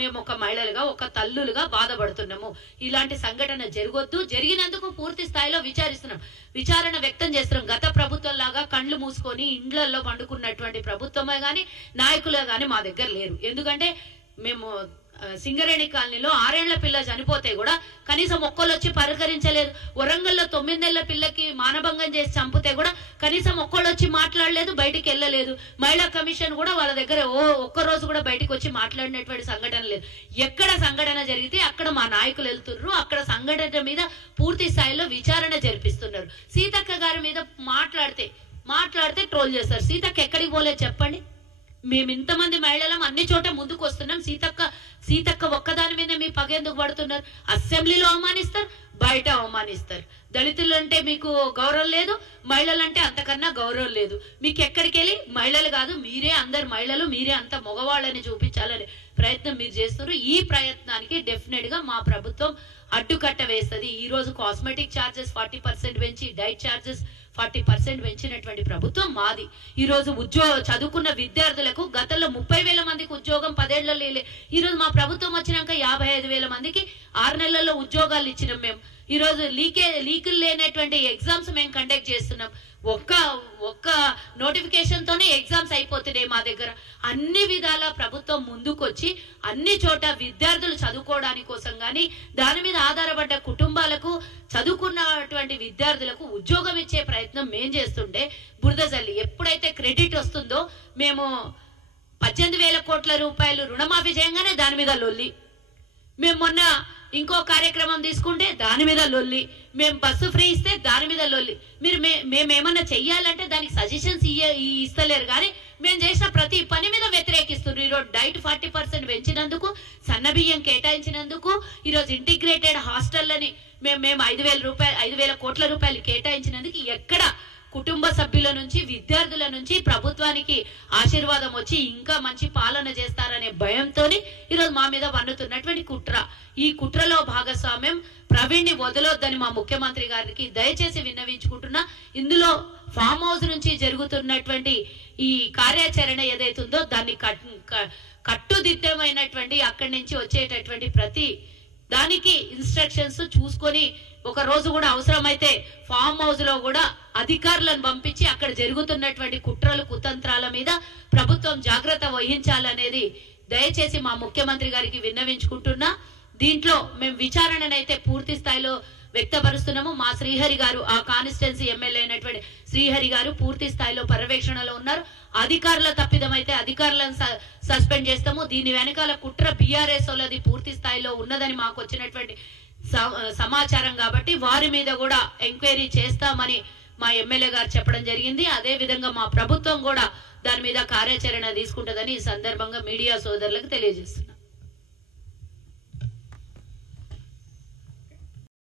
మేము ఒక మహిళలుగా ఒక తల్లులుగా బాధపడుతున్నాము. ఇలాంటి సంఘటన జరగొద్దు, జరిగినందుకు పూర్తి స్థాయిలో విచారణ వ్యక్తం చేస్తున్నాం. గత ప్రభుత్వం లాగా కళ్ళు మూసుకొని ఇండ్లలో పండుకున్నటువంటి ప్రభుత్వమే గాని నాయకులే గాని మా దగ్గర లేరు. ఎందుకంటే మేము సింగరేణి కాలనీలో 6 ఏళ్ల పిల్ల చనిపోతే కూడా కనీసం ఒక్కళ్ళు వచ్చి పలకరించలేదు. వరంగల్లో 9 ఏళ్ల పిల్లకి మానభంగం చేసి చంపితే కూడా కనీసం ఒక్కళ్ళు వచ్చి మాట్లాడలేదు, బయటికి వెళ్ళలేదు. మహిళా కమిషన్ కూడా వాళ్ళ దగ్గర ఒక్కరోజు కూడా బయటకు వచ్చి మాట్లాడినటువంటి సంఘటన లేదు. ఎక్కడ సంఘటన జరిగితే అక్కడ మా నాయకులు వెళ్తున్నారు, అక్కడ సంఘటన మీద పూర్తి స్థాయిలో విచారణ జరిపిస్తున్నారు. సీతక్క గారి మీద మాట్లాడితే ట్రోల్ చేస్తారు. సీతక్క ఎక్కడికి పోలేదు చెప్పండి? మేము ఇంతమంది మహిళలం అన్ని చోట ముందుకు వస్తున్నాం. సీతక్క ఒక్కదాని మీద మీ పగెందుకు పడుతున్నారు? అసెంబ్లీలో అవమానిస్తారు, బయట అవమానిస్తారు. దళితులు అంటే మీకు గౌరవం లేదు, మహిళలంటే అంతకన్నా గౌరవం లేదు. మీకు ఎక్కడికి వెళ్ళి మహిళలు కాదు, మీరే అందరు మహిళలు, మీరే అంత మగవాళ్ళని చూపించాలనే ప్రయత్నం మీరు చేస్తున్నారు. ఈ ప్రయత్నానికి డెఫినెట్ గా మా ప్రభుత్వం అడ్డుకట్ట వేస్తుంది. ఈ రోజు కాస్మెటిక్ ఛార్జెస్ 40% పెంచి, డైట్ ఛార్జెస్ 40% పెంచినటువంటి ప్రభుత్వం మాది. ఈ రోజు చదువుకున్న విద్యార్థులకు గతంలో 30,000 మందికి ఉద్యోగం 10 ఏళ్లలో ఈ రోజు మా ప్రభుత్వం వచ్చినాక 55,000 మందికి 6 నెలల్లో ఉద్యోగాలు ఇచ్చినాం. మేము ఈ రోజు లీకులు లేనటువంటి ఎగ్జామ్స్ మేము కండక్ట్ చేస్తున్నాం. ఒక్క నోటిఫికేషన్ తోనే ఎగ్జామ్స్ అయిపోతున్నాయి మా దగ్గర. అన్ని విధాల ప్రభుత్వం ముందుకొచ్చి అన్ని చోట విద్యార్థులు చదువుకోవడానికి కోసం గాని, దాని మీద ఆధారపడ్డ కుటుంబాలకు, చదువుకున్నటువంటి విద్యార్థులకు ఉద్యోగం ఇచ్చే ప్రయత్నం మేం చేస్తుంటే బురదజల్లి ఎప్పుడైతే క్రెడిట్ వస్తుందో మేము 18,000 కోట్ల రూపాయలు రుణమాఫీ చేయగానే దాని మీద లొల్లి. మేము మొన్న ఇంకో కార్యక్రమం తీసుకుంటే దాని మీద లొల్లి. మేము బస్సు ఫ్రీ ఇస్తే దాని మీద లొల్లి. మేమేమన్నా చెయ్యాలంటే దానికి సజెషన్స్ ఇస్తలేరు కానీ మేము చేసిన ప్రతి పని మీద వ్యతిరేకిస్తున్నారు. ఈరోజు డైట్ 40% పెంచినందుకు, సన్నబియ్యం కేటాయించినందుకు, ఈరోజు ఇంటిగ్రేటెడ్ హాస్టల్లని మేము 5,000 కోట్ల రూపాయలు కేటాయించినందుకు ఎక్కడ కుటుంబ సభ్యుల నుంచి, విద్యార్థుల నుంచి ప్రభుత్వానికి ఆశీర్వాదం వచ్చి ఇంకా మంచి పాలన చేస్తారనే భయంతోని ఈరోజు మా మీద వన్నుతున్నటువంటి కుట్ర. ఈ కుట్రలో భాగస్వామ్యం ప్రవీణ్ ని వదలొద్దని మా ముఖ్యమంత్రి గారికి దయచేసి విన్నవించుకుంటున్నా. ఇందులో ఫామ్ హౌస్ నుంచి జరుగుతున్నటువంటి ఈ కార్యాచరణ ఏదైతుందో దాన్ని కట్టుదిట్టమైనటువంటి అక్కడి నుంచి వచ్చేటటువంటి ప్రతి దానికి ఇన్స్ట్రక్షన్స్ చూసుకొని ఒక రోజు కూడా అవసరమైతే ఫామ్ హౌస్ లో కూడా అధికారులను పంపించి అక్కడ జరుగుతున్నటువంటి కుట్రలు కుతంత్రాల మీద ప్రభుత్వం జాగ్రత్త వహించాలనేది దయచేసి మా ముఖ్యమంత్రి గారికి విన్నవించుకుంటున్నా. దీంట్లో మేము విచారణనైతే పూర్తి స్థాయిలో వ్యక్తపరుస్తున్నాము. మా శ్రీహరి గారు, ఆ కాన్స్టిట్యున్సీ ఎమ్మెల్యే అయినటువంటి శ్రీహరి గారు పూర్తి స్థాయిలో పర్యవేక్షణలో ఉన్నారు. అధికారుల తప్పిదం అయితే అధికారులను సస్పెండ్ చేస్తాము. దీని వెనకాల కుట్ర బీఆర్ఎస్ వాళ్ళది పూర్తి స్థాయిలో ఉన్నదని మాకు వచ్చినటువంటి సమాచారం కాబట్టి వారి మీద కూడా ఎంక్వైరీ చేస్తామని మా ఎమ్మెల్యే గారు చెప్పడం జరిగింది. అదే విధంగా మా ప్రభుత్వం కూడా దాని మీద కార్యాచరణ తీసుకుంటుందని ఈ సందర్భంగా మీడియా సోదరులకు తెలియజేస్తున్నారు.